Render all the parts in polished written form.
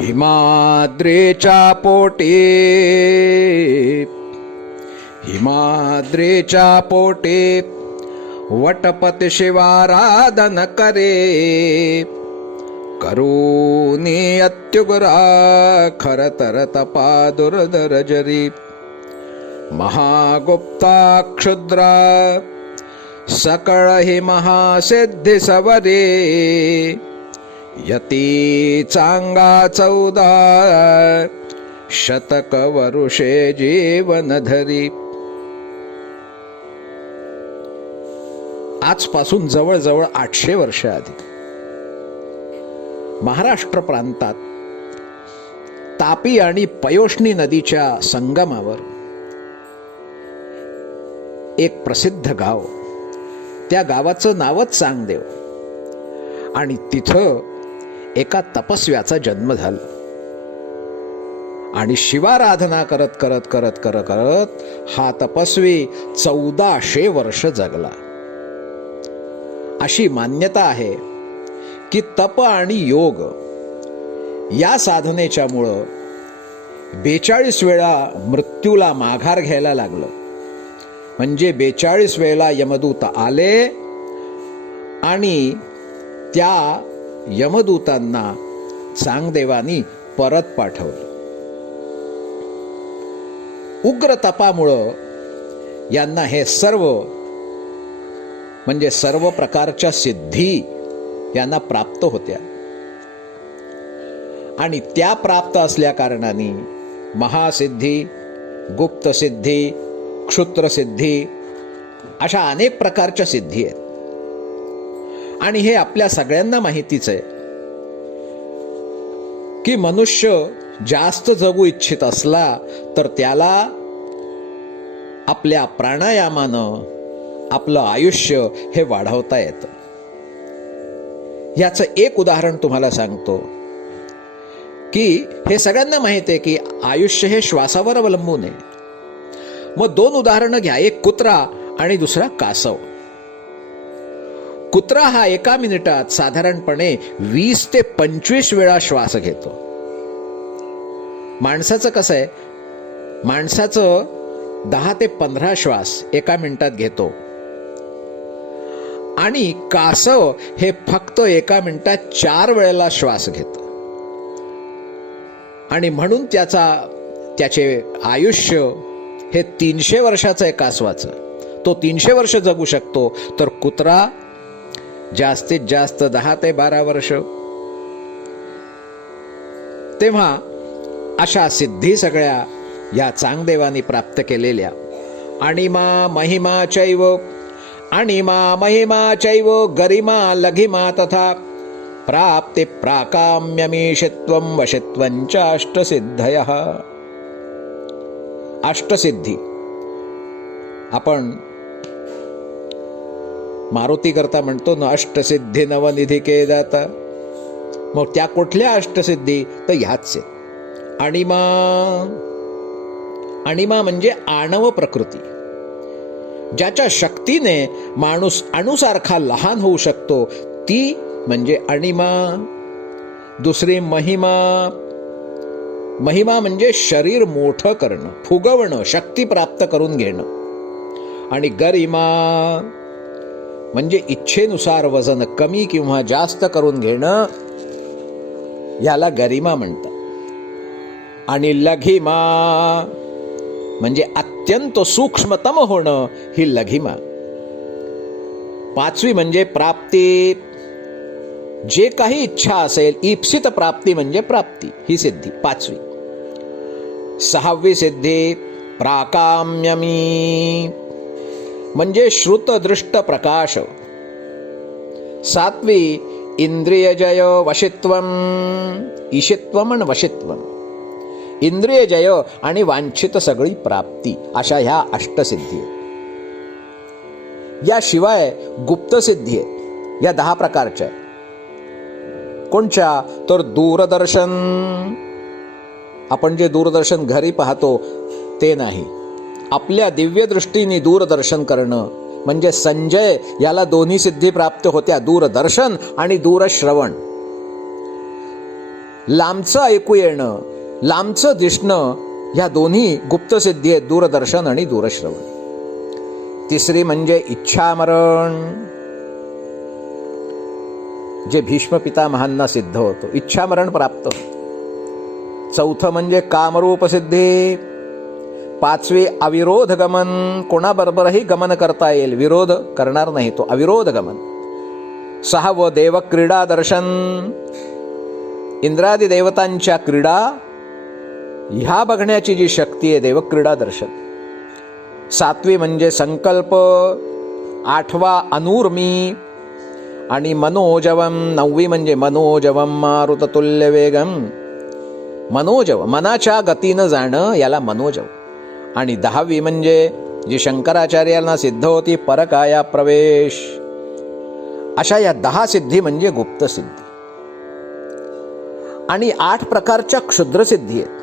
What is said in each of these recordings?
हिमाद्रेच्या पोटी हिमाद्रेच्या पोटी वटपति शिवाराधन करे करूनी अत्युग्रा खरतर तपा दुर्धर जरी महागुप्ता क्षुद्रा सकळ हि महासिद्धी सवरे यती चांगा 14 शतक वरुषे जीवन धरी. आजपासून जवळजवळ 800 वर्ष आधी महाराष्ट्र प्रांतात तापी आणि पयोष्णी नदीच्या संगमावर एक प्रसिद्ध गाव, त्या गावाचं नावच चांगदेव, आणि तिथं एका तपस्व्याचा जन्म झाला. आणि शिवाराधना करत करत करत करत करत हा तपस्वी 1400 वर्ष जगला. अशी मान्यता आहे की तप आणि योग या साधनेच्या मुळे 42 वेळा मृत्यूला माघार घ्यायला लागलं. म्हणजे 42 वेळा यमदूत आले आणि त्या यमदूतांना चांगदेवानी परत पाठवलं. उग्र तपामुळं यांना हे सर्व म्हणजे सर्व प्रकारच्या सिद्धी यांना प्राप्त होत्या. आणि त्या प्राप्त असल्या कारणाने महासिद्धी, गुप्त सिद्धी, क्षुद्र सिद्धी अशा अनेक प्रकारच्या सिद्धी आहेत. आणि हे आपल्या सगळ्यांना माहितीच आहे की मनुष्य जास्त जगू इच्छित असला तर त्याला आपल्या प्राणायामानं आपलं आयुष्य हे वाढवता येतं. याचं एक उदाहरण तुम्हाला सांगतो की हे सगळ्यांना माहिती आहे की आयुष्य हे श्वासावर अवलंबून आहे. मग 2 उदाहरणं घ्या, एक कुत्रा आणि दुसरा कासव. कुत्रा हा 1 मिनिटात साधारणपणे 20 ते 25 वेळा श्वास घेतो. माणसाचं कसं आहे, माणसाचं 10 ते 15 श्वास 1 मिनिटात घेतो, आणि कासव हे फक्त 1 मिनिटात 4 वेळेला श्वास घेतो. आणि म्हणून त्याचे आयुष्य हे 300 वर्षाचं आहे कासवाचं. तो 300 वर्ष जगू शकतो, तर कुत्रा जास्तीत जास्त 10 ते 12 वर्ष. तेव्हा अशा सिद्धी सगळ्या या चांगदेवानी प्राप्त केलेल्या अणिमा महिमा चैव अणिमा महिमा चैव गरिमा लघिमा तथा प्राप्ति प्राकाम्यमीशित्वं वशित्वंच अष्टसिद्धयः. अष्टसिद्धी आपण मारुती करता म्हणतो ना, अष्टसिद्धी नवनिधी दाता. मग त्या कुठल्या अष्टसिद्धी, तर ह्याच आहेत. अणिमा, अणिमा म्हणजे आणव प्रकृती, ज्याच्या शक्तीने माणूस अणुसारखा लहान होऊ शकतो, ती म्हणजे अणिमा. दुसरी महिमा. महिमा म्हणजे शरीर मोठं करणं, फुगवणं, शक्ती प्राप्त करून घेणं. आणि गरिमा म्हणजे इच्छेनुसार वजन कमी किंवा जास्त करून घेणं, याला गरिमा म्हणतात. आणि लघिमा म्हणजे अत्यंत सूक्ष्मतम होणं, ही लघिमा. 5वी म्हणजे प्राप्ती. जे काही इच्छा असेल, इप्सित प्राप्ती म्हणजे प्राप्ती, ही सिद्धी 5वी. 6वी सिद्धी प्राकाम्यमी म्हणजे श्रुत दृष्ट प्रकाश. 7वी इंद्रियजय वशित्वम, ईशित्वम आणि वशित्वम. इंद्रियजय आणि वांछित सगळी प्राप्ती, अशा ह्या अष्टसिद्धी. याशिवाय गुप्त सिद्धी आहे, या 10 प्रकारच्या. कोणच्या, तर दूरदर्शन. आपण जे दूरदर्शन घरी पाहतो ते नाही, आपल्या दिव्य दृष्टीने दूरदर्शन करणं. म्हणजे संजय याला दोन्ही सिद्धी प्राप्त होत्या, दूरदर्शन आणि दूरश्रवण. लांबचं ऐकू येणं, लांबचं दिसणं, ह्या दोन्ही गुप्तसिद्धी आहेत, दूरदर्शन आणि दूरश्रवण. तिसरी म्हणजे इच्छामरण, जे भीष्म पितामहांना सिद्ध होतं, इच्छामरण प्राप्त होतं. चौथं म्हणजे कामरूप सिद्धी. पाचवी अविरोध गमन, कोणाबरोबरही गमन करता येईल, विरोध करणार नाही, तो अविरोध गमन. सहावं देवक्रीडा दर्शन, इंद्रादी देवतांच्या क्रीडा ह्या बघण्याची जी शक्ती आहे, देवक्रीडा दर्शन. सातवी म्हणजे संकल्प. आठवा अनुर्मी आणि मनोजवम. नववी म्हणजे मनोजवम मारुततुल्य वेगम, मनोजव, मनाच्या गतीनं जाणं, याला मनोजव. आणि 10वी म्हणजे जी शंकराचार्यांना सिद्ध होती, परकाया प्रवेश. अशा या 10 सिद्धी म्हणजे गुप्त सिद्धी. आणि 8 प्रकारच्या क्षुद्र सिद्धी आहेत,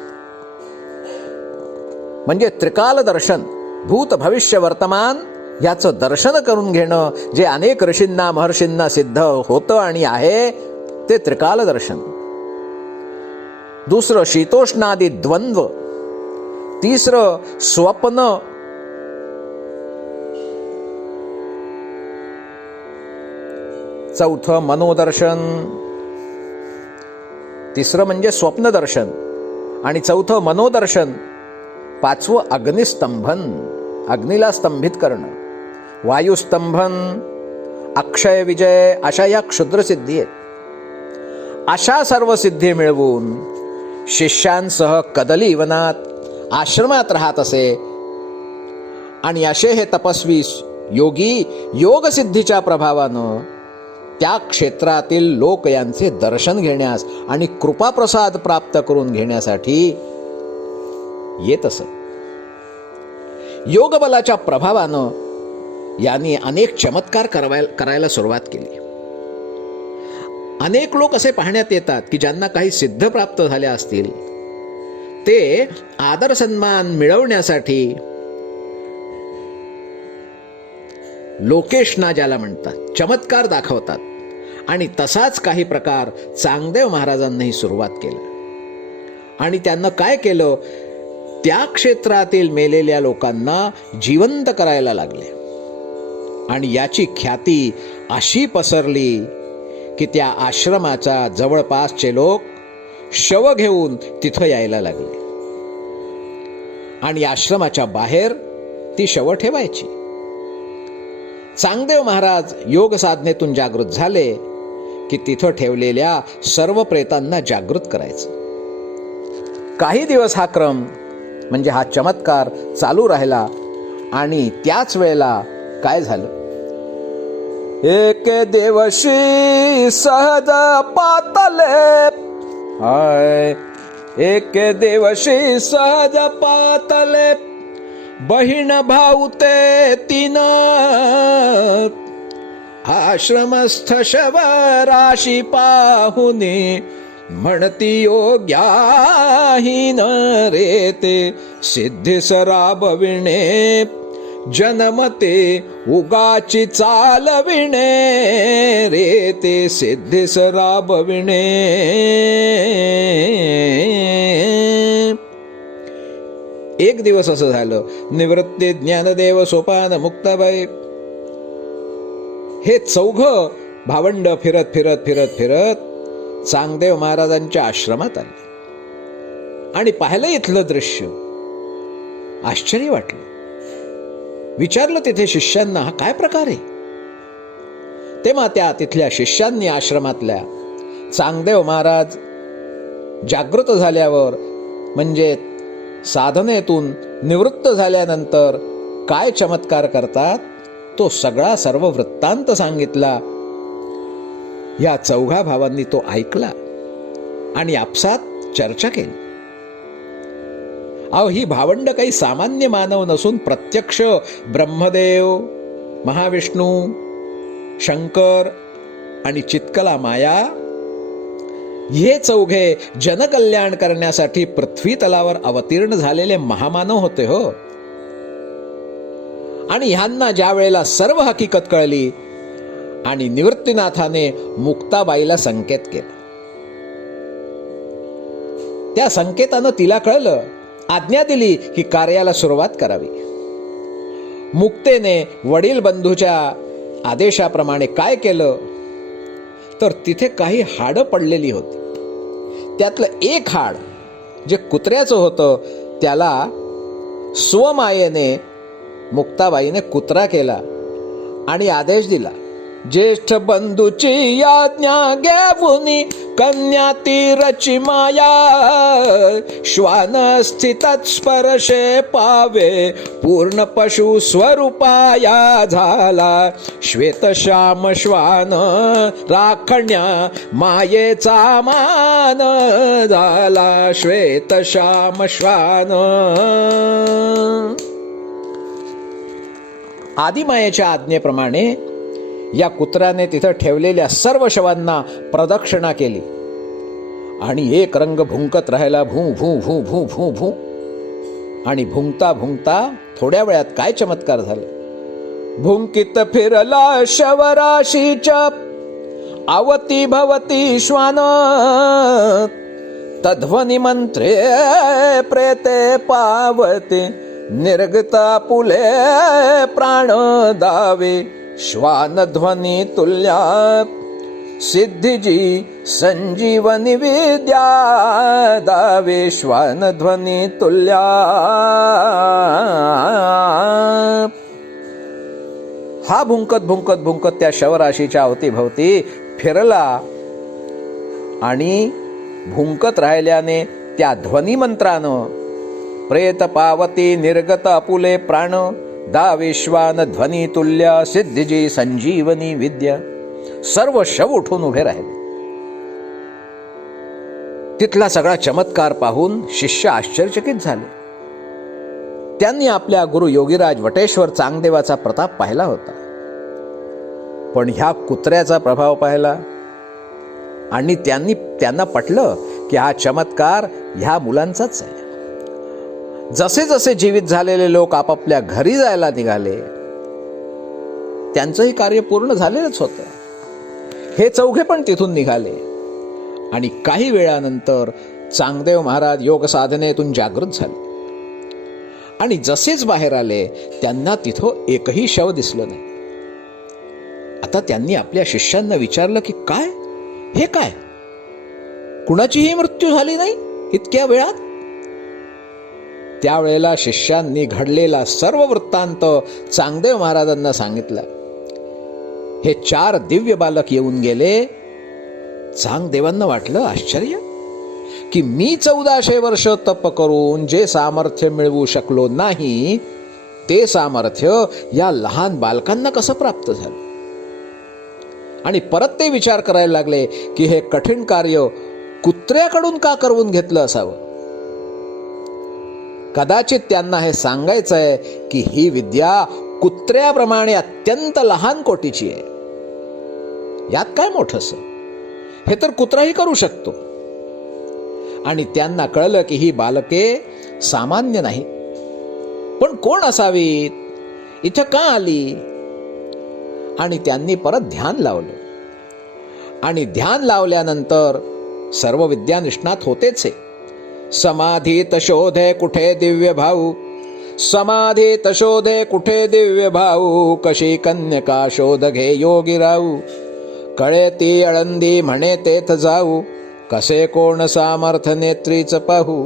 म्हणजे त्रिकाल दर्शन, भूत भविष्य वर्तमान याचं दर्शन करून घेणं, जे अनेक ऋषींना महर्षींना सिद्ध होतं आणि आहे, ते त्रिकाल दर्शन. दुसरं शीतोष्णादी द्वंद्व. तिसरं स्वप्न. चौथं मनोदर्शन. तिसरं म्हणजे स्वप्नदर्शन आणि चौथं मनोदर्शन. पाचवं अग्निस्तंभन, अग्नीला स्तंभित करणं. वायुस्तंभन, अक्षय विजय, अशा या क्षुद्र सिद्धी आहेत. अशा सर्व सिद्धी मिळवून शिष्यांसह कदली वनात आश्रमात राहत असे. आणि असे हे तपस्वी योगी योगसिद्धीच्या प्रभावानं त्या क्षेत्रातील लोक यांचे दर्शन घेण्यास आणि कृपाप्रसाद प्राप्त करून घेण्यासाठी येत असत. योगबलाच्या प्रभावानं यांनी अनेक चमत्कार करायला सुरुवात केली. अनेक लोक असे पाहण्यात येतात की ज्यांना काही सिद्ध प्राप्त झाल्या असतील, ते आदर सन्मान मिळवण्यासाठी लोकेशना ज्याला म्हणतात, चमत्कार दाखवतात. आणि तसाच काही प्रकार चांगदेव महाराजांनाही सुरुवात केला. आणि त्यांना काय केलं, त्या क्षेत्रातील मेलेल्या लोकांना जिवंत करायला लागले. आणि याची ख्याती अशी पसरली की त्या आश्रमाच्या जवळपासचे लोक शव घेऊन तिथं यायला लागले आणि आश्रमाच्या बाहेर ती शव ठेवायची. चांगदेव महाराज योग साधनेतून जागृत झाले की तिथं ठेवलेल्या सर्व प्रेतांना जागृत करायचं. काही दिवस हा क्रम म्हणजे हा चमत्कार चालू राहिला. आणि त्याच वेळेला काय झालं, एक दिवशी सहज पातले, हाय, एक दिवशी सहज पातले, बहीण भाऊ ते 3, आश्रमस्थ शव राशी पाहुनी, म्हणती योग्याहीन रे ते, सिद्धीस राबविणे, जन्मते उगाची चालविणे रे ते, सिद्धीस राबविणे. एक दिवस असं झालं, निवृत्ती, ज्ञानदेव, सोपान, मुक्ताबाई हे 4 भावंड फिरत फिरत फिरत फिरत चांगदेव महाराजांच्या आश्रमात आले. आणि पाहिलं इथलं दृश्य, आश्चर्य वाटलं. विचारलं तिथे शिष्यांना, हा काय प्रकार आहे? तेव्हा त्या तिथल्या शिष्यांनी आश्रमातल्या चांगदेव महाराज जागृत झाल्यावर, म्हणजे साधनेतून निवृत्त झाल्यानंतर काय चमत्कार करतात, तो सगळा सर्व वृत्तांत सांगितला. या 4 भावांनी तो ऐकला आणि आपसात चर्चा केली. अहो, ही भावंड काही सामान्य मानव नसून प्रत्यक्ष ब्रह्मदेव, महाविष्णू, शंकर आणि चित्कला माया हे 4 जनकल्याण करण्यासाठी पृथ्वी तलावर अवतीर्ण झालेले महामानव होते हो. आणि ह्यांना ज्या वेळेला सर्व हकीकत कळली आणि निवृत्तीनाथाने मुक्ताबाईला संकेत केला. त्या संकेतानं तिला कळलं, आज्ञा दिली की कार्याला सुरुवात करावी. मुक्तेने वडील बंधूच्या आदेशाप्रमाणे काय केलं तर तिथे काही हाडं पडलेली होती. त्यातलं एक हाड जे कुत्र्याचं होतं त्याला स्वमायेने मुक्ताबाईने कुत्रा केला आणि आदेश दिला, ज्येष्ठ बंधूची आज्ञा घेऊनी कन्या तीरची माया, श्वान स्थितात स्पर्शे पावे पूर्ण पशु स्वरूपाया झाला. श्वेत श्याम श्वान राखण्या मायेचा मान झाला. श्वेत श्याम श्वान. आदिमायेच्या आज्ञेप्रमाणे या कुत्र्याने तिथं ठेवलेल्या सर्व शवांना प्रदक्षिणा केली आणि एक रंग भुंकत राहिला, भू भू भू भू भू भू. आणि भुंकता भुंकता थोड्या वेळात काय चमत्कार झाला. भुंकित फिरला शवराशीच्या आवती भवती श्वान, तध्वनी मंत्रे प्रेते पावते निर्गता पुले प्राण दावे. श्वान ध्वनी तुल्या सिद्धिजी संजीवनी विद्या दावे. श्वान ध्वनी तुल्या. हा भुंकत भुंकत भुंकत त्या शवराशीच्या अवतीभवती फिरला आणि भुंकत राहिल्याने त्या ध्वनी मंत्रानं प्रेत पावती निर्गत अपुले प्राण दावे. श्वान ध्वनी तुल्या सिद्धिजी संजीवनी विद्या. सर्व शव उठून उभे राहिले. तिथला सगळा चमत्कार पाहून शिष्य आश्चर्यचकित झाले. त्यांनी आपल्या गुरु योगीराज वटेश्वर चांगदेवाचा प्रताप पाहिला होता, पण ह्या कुत्र्याचा प्रभाव पाहिला आणि त्यांना पटलं की हा चमत्कार ह्या मुलांचाच आहे. जसे जसे जीवित झालेले लोक आपापल्या घरी जायला निघाले, त्यांचंही कार्य पूर्ण झालेलंच होतं. हे चौघे पण तिथून निघाले आणि काही वेळानंतर चांगदेव महाराज योग साधनेतून जागृत झाले आणि जसेच बाहेर आले त्यांना तिथं एकही शव दिसलं नाही. आता त्यांनी आपल्या शिष्यांना विचारलं की काय हे काय, कुणाचीही मृत्यू झाली नाही इतक्या वेळात. त्यावेळेला शिष्यांनी घडलेला सर्व वृत्तांत चांगदेव महाराजांना सांगितला. हे 4 दिव्य बालक येऊन गेले. चांगदेवांना वाटलं आश्चर्य की मी 1400 वर्ष तप करून जे सामर्थ्य मिळवू शकलो नाही ते सामर्थ्य या लहान बालकांना कसं प्राप्त झालं. आणि परत ते विचार करायला लागले की हे कठीण कार्य कुत्र्याकडून का करवून घेतलं असावं. कदाचित त्यांना हे सांगायचंय की ही विद्या कुत्र्याप्रमाणे अत्यंत लहान कोटीची आहे. यात काय मोठंस, हे तर कुत्राही करू शकतो. आणि त्यांना कळलं की ही बालके सामान्य नाही, पण कोण असावीत, इथं का आली. आणि त्यांनी परत ध्यान लावलं आणि ध्यान लावल्यानंतर सर्व विद्या निष्णात होतेच आहे. समाधीत शोधे कुठे दिव्य भाऊ, समाधीत शोधे कुठे दिव्य भाऊ, कशी कन्यका शोध घे योगी राऊ. कळे ती आळंदी म्हणे तेथ जाऊ, कसे कोण सामर्थ नेत्रीच पाहू.